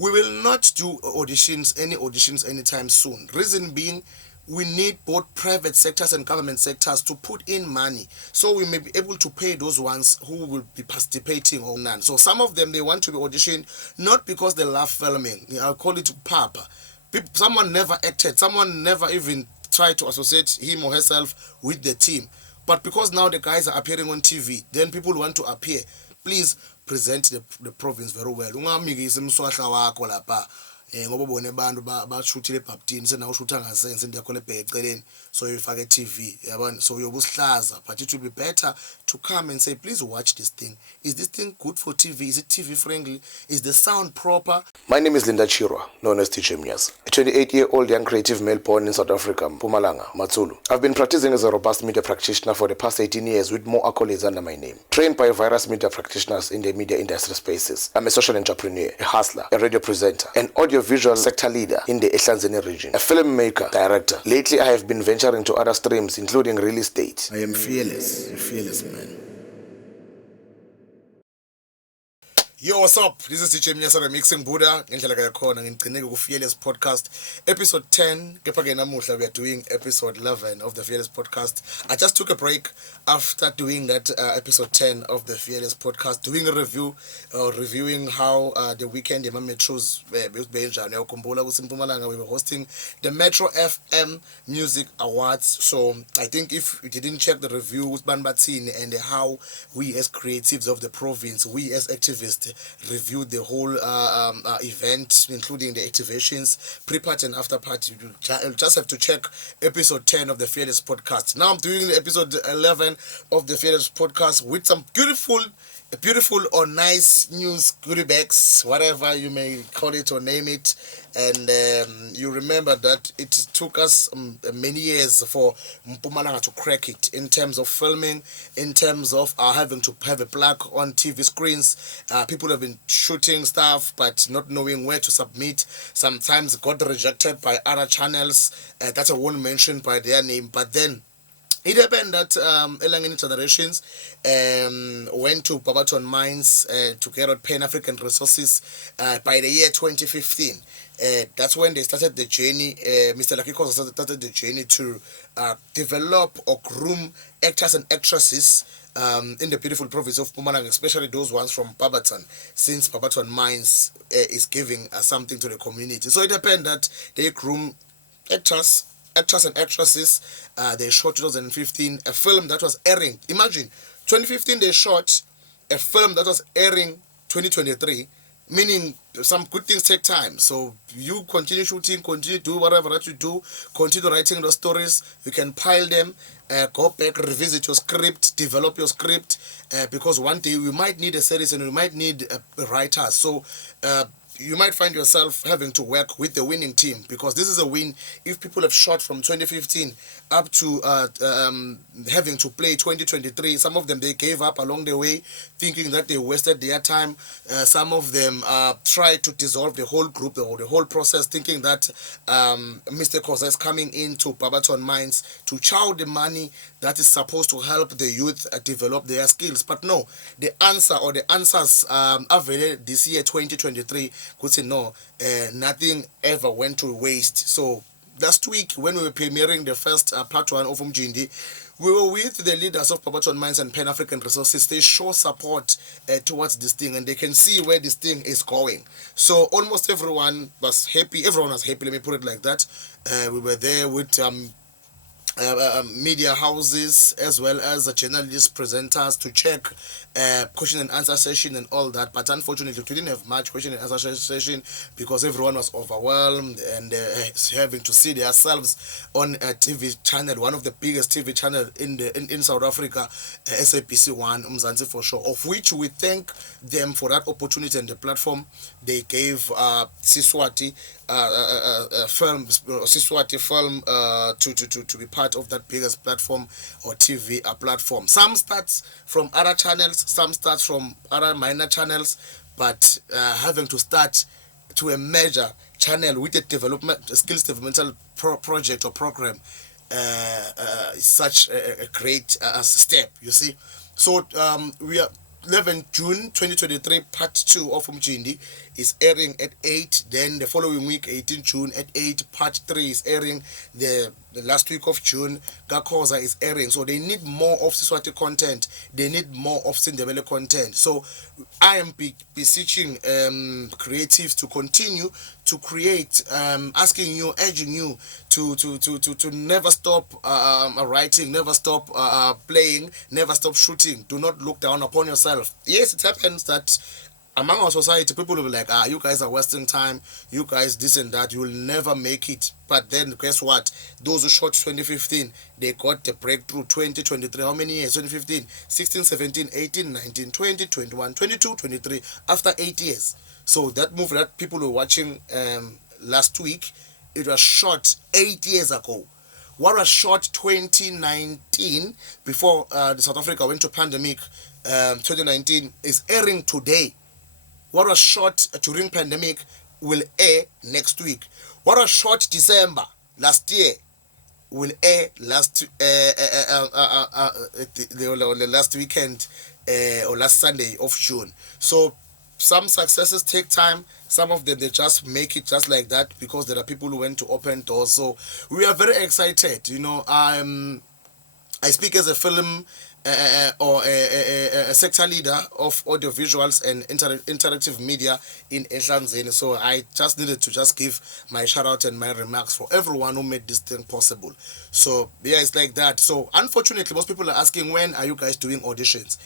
We will not do any auditions anytime soon. Reason being, we need both private sectors and government sectors to put in money so we may be able to pay those ones who will be participating or none. So some of them, they want to be auditioned not because they love filming. I'll call it papa. Someone never acted, someone never even tried to associate him or herself with the team. But because now the guys are appearing on TV, then people want to appear. Please present the province very well. Ungamikisi umswahla wakho lapha ngoba ubone abantu bashuthile ebhabhthini senawushutha ngasense into yakho lebheke eceleni so uyifake TV yabona, so uyobusihlaza. But it will be better to come and say, please watch this thing. Is this thing good for TV? Is it TV friendly? Is the sound proper? My name is Linda Chirwa, known as Teacher Mnyasa, a 28-year-old young creative male born in South Africa, Mpumalanga, Matsulu. I've been practicing as a robust media practitioner for the past 18 years with more accolades under my name. Trained by various media practitioners in the media industry spaces, I'm a social entrepreneur, a hustler, a radio presenter, an audiovisual sector leader in the Ehlanzeni region, a filmmaker, director. Lately, I have been venturing to other streams, including real estate. I am fearless, a fearless man. Yo, what's up? This is Teacher Mnyasa remixing Buddha. Ngendlela yakhona ngigcineke ku Fearless Podcast episode 10. Kepha ke namuhla we are doing episode 11 of the Fearless Podcast. I just took a break after doing that episode 10 of the Fearless Podcast, doing a review, reviewing how the weekend in Metros benjani. Ukhumbula ukuthi eMpumalanga we were hosting the Metro FM Music Awards. So I think if you didn't check the review with Banbatsini and how we as creatives of the province, we as activists reviewed the whole event, including the activations, pre-party and after-party. You'll just have to check episode 10 of the Fearless Podcast. Now I'm doing episode 11 of the Fearless Podcast with some beautiful or nice news, goodie bags, whatever you may call it or name it. And you remember that it took us many years for Mpumalanga to crack it in terms of filming, in terms of having to have a plug on TV screens. People have been shooting stuff but not knowing where to submit. Sometimes got rejected by other channels that I won't mention by their name. But then it happened that Elangeni Generations went to Barberton Mines to get out Pan-African resources by the year 2015. That's when they started the journey. Mr. Lakiko started the journey to develop or groom actors and actresses in the beautiful province of Mpumalanga, especially those ones from Barberton, since Barberton Mines is giving something to the community. So it happened that they groom actors and actresses. They shot 2015 a film that was airing. Imagine 2015 they shot a film that was airing 2023, meaning some good things take time. So you continue shooting, continue do whatever that you do, continue writing those stories. You can pile them, go back, revisit your script, develop your script, because one day we might need a series and we might need a writer. So you might find yourself having to work with the winning team, because this is a win. If people have shot from 2015 up to having to play 2023, some of them, they gave up along the way, thinking that they wasted their time. Some of them tried to dissolve the whole group or the whole process, thinking that Mr. Koza is coming into Barberton Mines to chow the money that is supposed to help the youth develop their skills. But no, the answers available this year 2023 could say no, nothing ever went to waste. So last week when we were premiering the first part 1 of Umjindi, we were with the leaders of Barberton Mines and Pan-African Resources. They show support towards this thing, and they can see where this thing is going. So almost everyone was happy. Everyone was happy, let me put it like that. We were there with media houses as well as journalist presenters to check question and answer session and all that. But unfortunately, we didn't have much question and answer session because everyone was overwhelmed and having to see themselves on a TV channel, one of the biggest TV channel in South Africa, SABC 1, Umzansi for sure, of which we thank them for that opportunity and the platform they gave Siswati film to be part of that biggest platform or TV platform. Some starts from other channels, some starts from other minor channels, but having to start to a major channel with a skills developmental project or program is such a great step, you see. So we are 11 June 2023, part 2 of Umjindi is airing at 8. Then the following week, 18 June at 8. Part 3 is airing the last week of June. Gakoza is airing. So they need more of Siswati content. They need more of Sindebele content. So I am beseeching creatives to continue to create, asking you, urging you to never stop writing, never stop playing, never stop shooting. Do not look down upon yourself. Yes, it happens that among our society, people will be like, you guys are wasting time, you guys this and that, you will never make it. But then guess what? Those who shot 2015, they got the breakthrough. 2023, how many years? 2015, 16, 17, 18, 19, 20, 21, 22, 23, after 8 years. So that movie that people were watching last week, it was shot 8 years ago. What was shot 2019, before the South Africa went to pandemic, 2019, is airing today. What was shot during pandemic will air next week. What was shot December last year will air last last weekend or last Sunday of June. So some successes take time. Some of them, they just make it just like that because there are people who went to open doors. So we are very excited. You know, I speak as a film or a sector leader of audiovisuals and interactive media in Ehlanzeni. So I just needed to just give my shout out and my remarks for everyone who made this thing possible. So yeah, it's like that. So unfortunately, most people are asking, when are you guys doing auditions?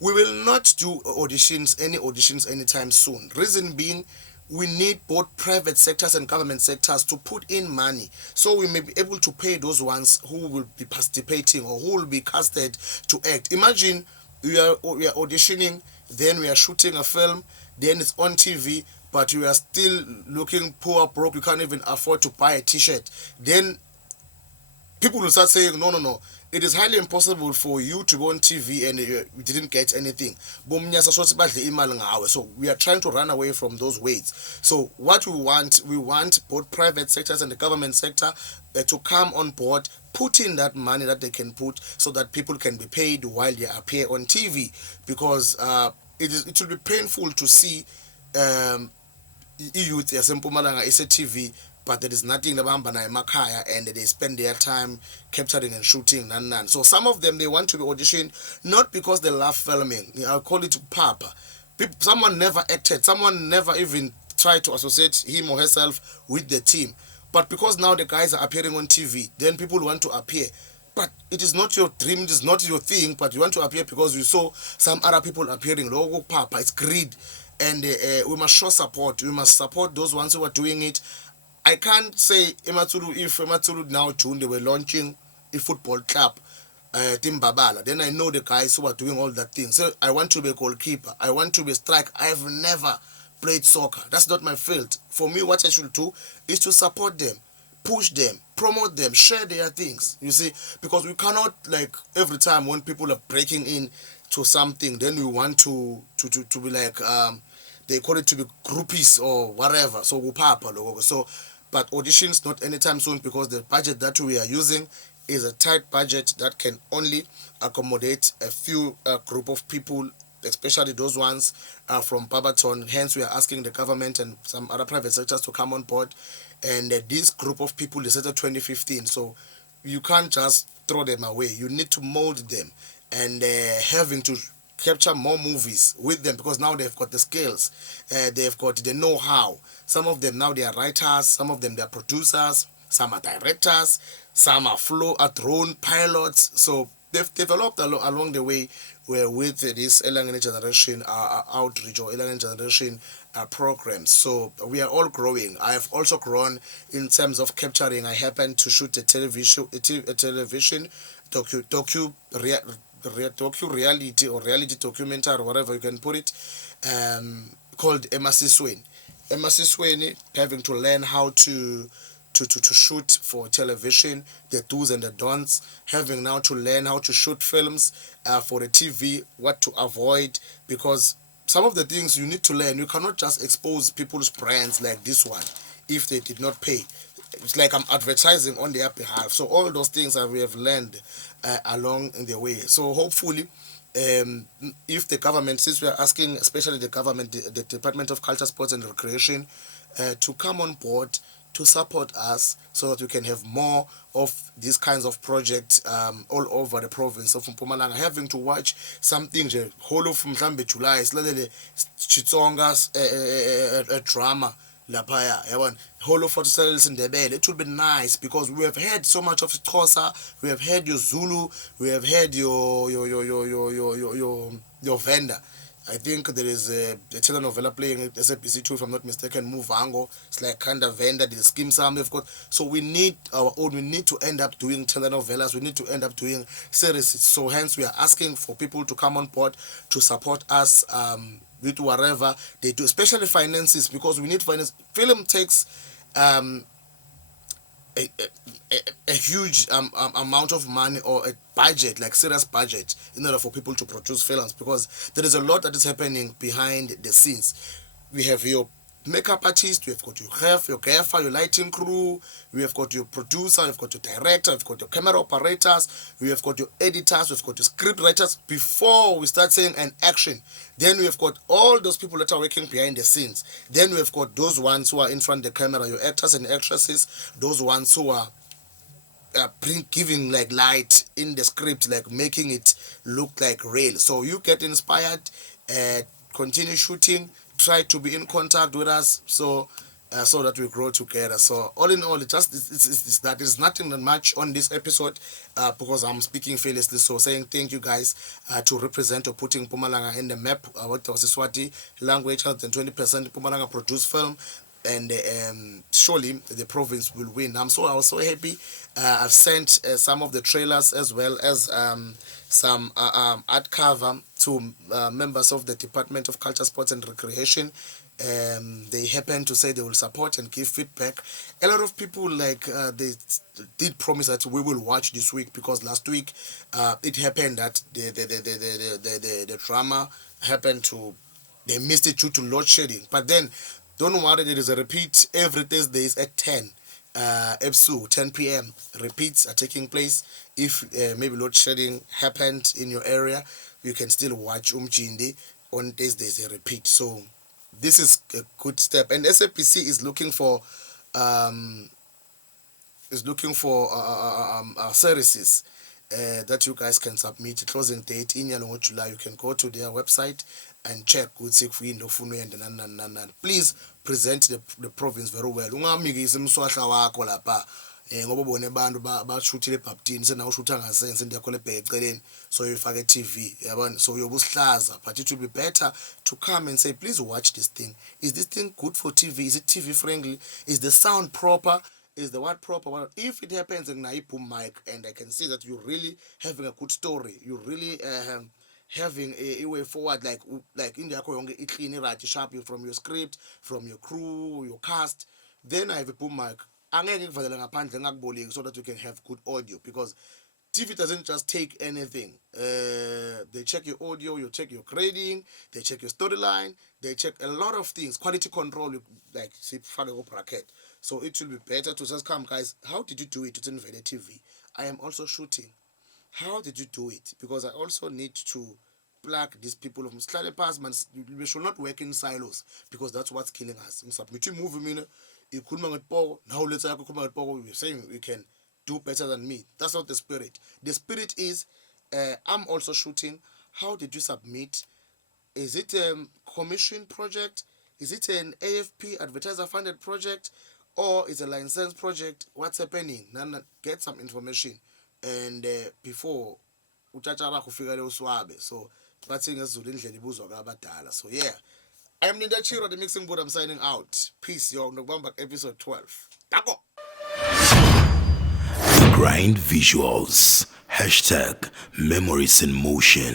We will not do any auditions anytime soon. Reason being, we need both private sectors and government sectors to put in money so we may be able to pay those ones who will be participating or who will be casted to act. Imagine we are auditioning, then we are shooting a film, then it's on TV, but we are still looking poor, broke, we can't even afford to buy a t-shirt. Then people will start saying, no, it is highly impossible for you to go on TV and you didn't get anything. So we are trying to run away from those ways. So what we want both private sectors and the government sector to come on board, put in that money that they can put so that people can be paid while they appear on TV. Because it will be painful to see youth as Mpumalanga is a TV, but there is nothing and they spend their time capturing and shooting. So some of them, they want to be auditioned not because they love filming. I'll call it papa. Someone never acted, someone never even tried to associate him or herself with the team. But because now the guys are appearing on TV, then people want to appear. But it is not your dream, it is not your thing, but you want to appear because you saw some other people appearing. Logo papa, it's greed. And we must show support. We must support those ones who are doing it. I can't say if Ematulu now June they were launching a football club, Team Babala. Then I know the guys who are doing all that thing. So I want to be a goalkeeper. I want to be a striker. I have never played soccer. That's not my field. For me, what I should do is to support them, push them, promote them, share their things. You see, because we cannot, like, every time when people are breaking in to something, then we want to be like they call it to be groupies or whatever. So we papa. So but auditions not anytime soon because the budget that we are using is a tight budget that can only accommodate a few group of people, especially those ones from Barberton. Hence, we are asking the government and some other private sectors to come on board. And this group of people is set at 2015. So you can't just throw them away. You need to mold them and having to capture more movies with them because now they've got the skills, they've got the know-how. Some of them now they are writers, some of them they are producers, some are directors, some are drone pilots. So they've developed along the way with this Elangeni generation outreach or Elangeni generation programs. So we are all growing. I have also grown in terms of capturing. I happened to shoot a television reality or reality documentary or whatever you can put it, called Emasisweni, having to learn how to shoot for television, the do's and the don'ts, having now to learn how to shoot films for the TV, what to avoid, because some of the things you need to learn, you cannot just expose people's brands like this one if they did not pay. It's like I'm advertising on their behalf. So all those things that we have learned along in the way. So hopefully if the government, since we are asking, especially the government, the Department of Culture, Sports and Recreation, to come on board to support us so that we can have more of these kinds of projects all over the province of Mpumalanga. Having to watch something whole of mhlambe July silalele Chitsonga's a drama laphaya yabona whole of Fortisales in Ndebele. It would be nice because we have heard so much of Xhosa, we have heard your Zulu, we have heard your vendor. I think there is a telenovela playing at SABC 2, if I'm not mistaken, Muvango. It's like kind of vendor, the scheme some we've got. So we need our own, we need to end up doing telenovelas, we need to end up doing series. So hence we are asking for people to come on board to support us with whatever they do, especially finances, because we need finance. Film takes a huge amount of money, or a budget, like serious budget, in order for people to produce films, because there is a lot that is happening behind the scenes. We have your makeup artist, we have got your chef, your gaffer, your lighting crew, we have got your producer, we've got your director, we've got your camera operators, we have got your editors, we've got your script writers before we start saying an action. Then we have got all those people that are working behind the scenes. Then we have got those ones who are in front of the camera, your actors and actresses, those ones who are giving like light in the script, like making it look like real. So you get inspired, continue shooting, try to be in contact with us, so that we grow together. So all in all, it's that there's nothing that much on this episode, because I'm speaking fearlessly. So saying thank you guys to represent or putting Mpumalanga in the map. What was the Swati language, 120% Mpumalanga produced film, and surely the province will win. I was so happy. I've sent some of the trailers as well as some art cover to members of the Department of Culture, Sports and Recreation. They happen to say they will support and give feedback. A lot of people they did promise that we will watch this week, because last week it happened that the drama happened to, they missed it due to load shedding. But then don't worry, there is a repeat every Thursdays at 10 EBSU 10 p.m. Repeats are taking place. If maybe load shedding happened in your area, you can still watch Umjindi on Thursdays, a repeat. So this is a good step, and SABC is looking for services that you guys can submit. Closing date in July. You can go to their website and check. Please present the province very well. Ungamikisi umswahla wakho lapha ngoba ubone abantu bashuthile ebhabtini senawushutha ngasense ndiyakho lebheke eceleni, so uyifake TV yabona, so yobusihlaza. But it will be better to come and say, please watch this thing. Is this thing good for TV? Is it TV friendly? Is the sound proper? Is the what proper? If it happens in boom mic and I can see that you're really having a good story, you're really having a way forward, like in the clean right sharp from your script, from your crew, your cast, then I have a boom mic. So that you can have good audio, because TV doesn't just take anything. They check your audio, you check your grading, they check your storyline, they check a lot of things, quality control, like say bracket. So it will be better to just come, guys. How did you do it? It's in TV. I am also shooting. How did you do it? Because I also need to plug these people of slightly past. We should not work in silos, because that's what's killing us. Now let's say we're saying we can do better than me. That's not the spirit. The spirit is I'm also shooting. How did you submit? Is it a commission project? Is it an AFP advertiser funded project? Or is a license project? What's happening? Get some information, and before uthatshara kufika le uswabe. So bathi ngezulu indlela ibuzwa kabadala. So yeah, I am Linda Chiro, the mixing board. I'm signing out. Peace, yo. November episode 12. Dako. The Grind Visuals. #Memories in Motion.